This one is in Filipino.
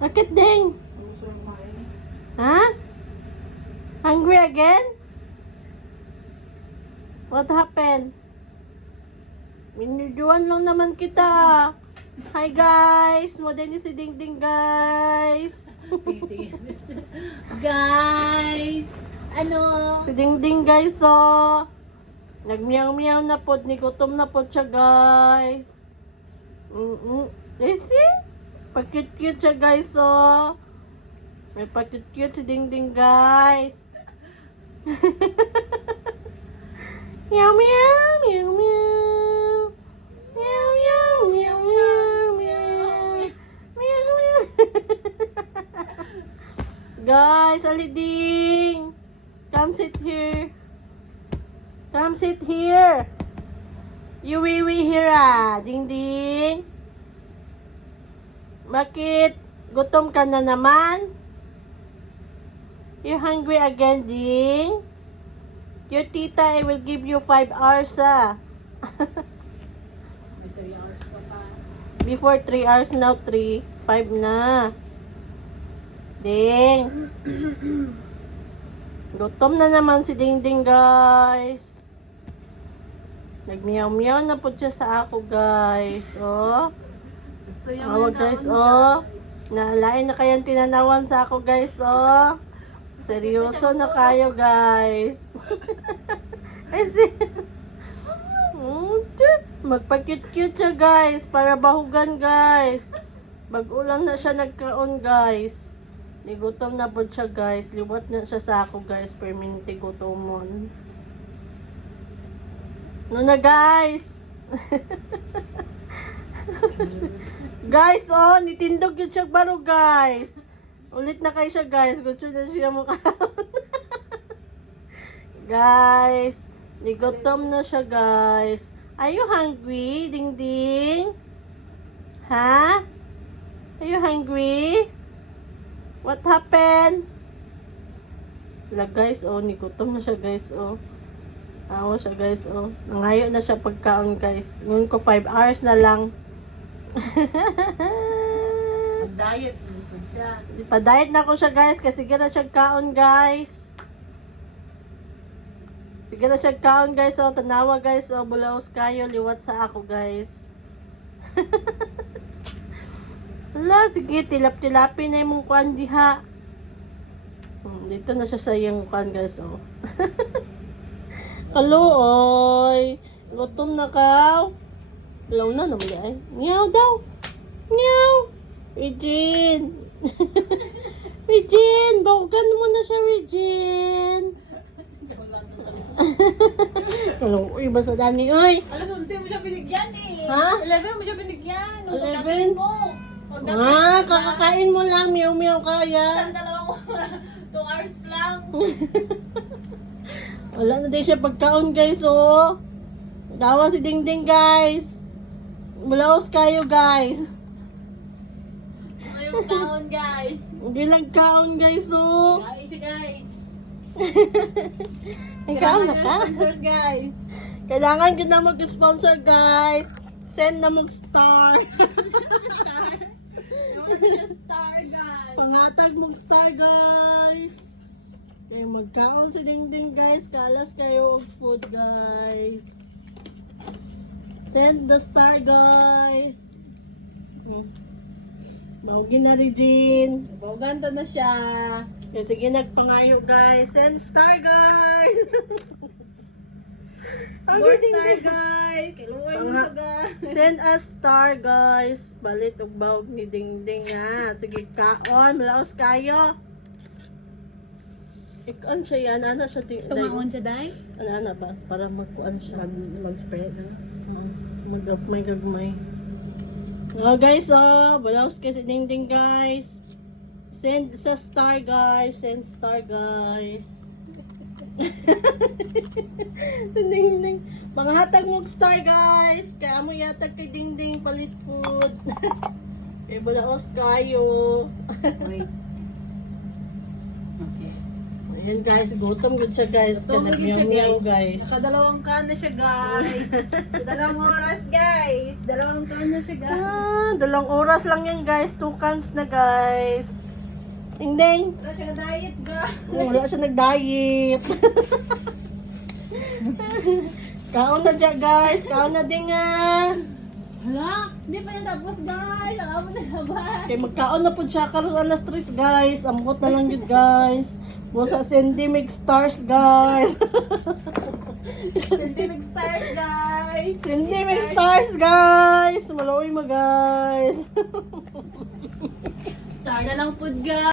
Bakit ding? Ha? Hungry again? What happened? Minuduan lang naman kita. Hi guys! Modern si Ding Ding guys. Guys! Ano? Si Ding Ding guys oh. Nagmiyaw-miyaw na po. Nigutom na po siya guys. See? Pakit-cute siya guys oh. May pakit-cute si Ding Ding guys. Meow meow meow meow. Meow meow meow meow meow. Meow meow. Guys, Aliding. Come sit here. Come sit here. You wee here ah, Ding Ding. Bakit? Gutom ka na naman? You hungry again, Ding? Your tita, I will give you 5 hours ah. May 3 hours pa pa. Before 3 hours, now 3. 5 na. Ding. Gutom na naman si Ding Ding, guys. Nagmiyaw-miyaw na po siya sa ako, guys. Oh. Gusto niya Awag, guys, oh. Naalain na kayang tinanawan sa ako, guys, oh. Seryoso na kayo, guys. Ay, magpakit-cute siya, guys. Para bahugan, guys. Mag-ulang na siya nagkaon, guys. Ligutom na po siya, guys. Liwat na siya sa ako, guys. Perminti gutomon. No na, guys. Guys, oh. Nitindog yun siya baro, guys. Ulit na kayo siya, guys. Gusto na siya mukha. Guys. Ligutom na siya, guys. Are you hungry, Ding Ding? Ha? Are you hungry? What happened? Wala, guys, oh. Nigutom na siya, guys, oh. Awa siya, guys, oh. Nangayo na siya pagkaon, guys. Ngayon ko 5 hours na lang. Mag-diet po siya. Pa-diet na ko siya, guys. Kasi sige na siya kaon, guys. Sige na siya kaon, guys, oh. Tanawa, guys, oh. Bulaos kayo. Liwat sa ako, guys. Wala, sige. Tilap-tilapin na yung kuan diha. Dito na siya sa yung kuan, guys, oh. Kaluoy. Gutom na ka. Law na naman ay. Meow daw. Meow. Regine. Regine. Bawagan mo na siya, Regine. Kaluoy ba sa dani? Oy. Alas 11 mo siya binigyan eh. Ha? 11 mo siya binigyan. 11? Mo. Kakakain mo lang. Meow-meow ka yan. Isang dalawang 2 hours lang. Wala na din siya pagkaon, guys, oh. Dawa si Ding Ding, guys. Bulaos kayo, guys. Ayun taon, guys. Hindi lang kaon, guys, oh. Guys, guys. Ang kaon na ka? Sponsors, guys. Kailangan ko na mag-sponsor, guys. Send na mag-star. Star. Yung na star, guys. Pangatag mag-star, guys. Okay, magkaon si Ding Ding, guys. Kalas kayo og food, guys. Send the star, guys. Maugi na, Regine. Boganda na siya. Okay, sige, nagpangayo, guys. Send star, guys. More star, guys. Kiluway mo sa guys. Send us star, guys. Balit og bawog ni Ding Ding, ha. Sige, kaon. Malaos kayo. Ikan siya yan. Ano siya? Tumaon siya, day? Ano ba? Para magkuan siya. Mag-spread. Magagmay. Oh, guys, oh. Balaos kayo si Ding Ding, guys. Send sa star, guys. Send star, guys. Ding Ding. Panghatag mo star, guys. Kaya mo yatag kay Ding Ding palit food. Kaya balaos kayo. Wait. Okay. Ayan guys, gutom good siya guys. Tungod siya Kanagmiyaw guys. guys. Nakadalawang can na siya guys. Dalawang oras guys. Dalawang can na siya guys. Ah, 2 oras lang yan guys. 2 cans na guys. Ding ding. Wala siya na diet guys. Wala siya nag-diet. Kaon na dyan guys. Kaon na din nga. Hala, hindi pa yan tapos guys. Alam mo na naman. Okay, magkaon na po siya karon alas 3 guys. Ambot na lang yun guys. Busa Sendimic Stars guys. Scientific stars guys. Sendimic Stars guys. Malawi mo guys. Star na lang food guys.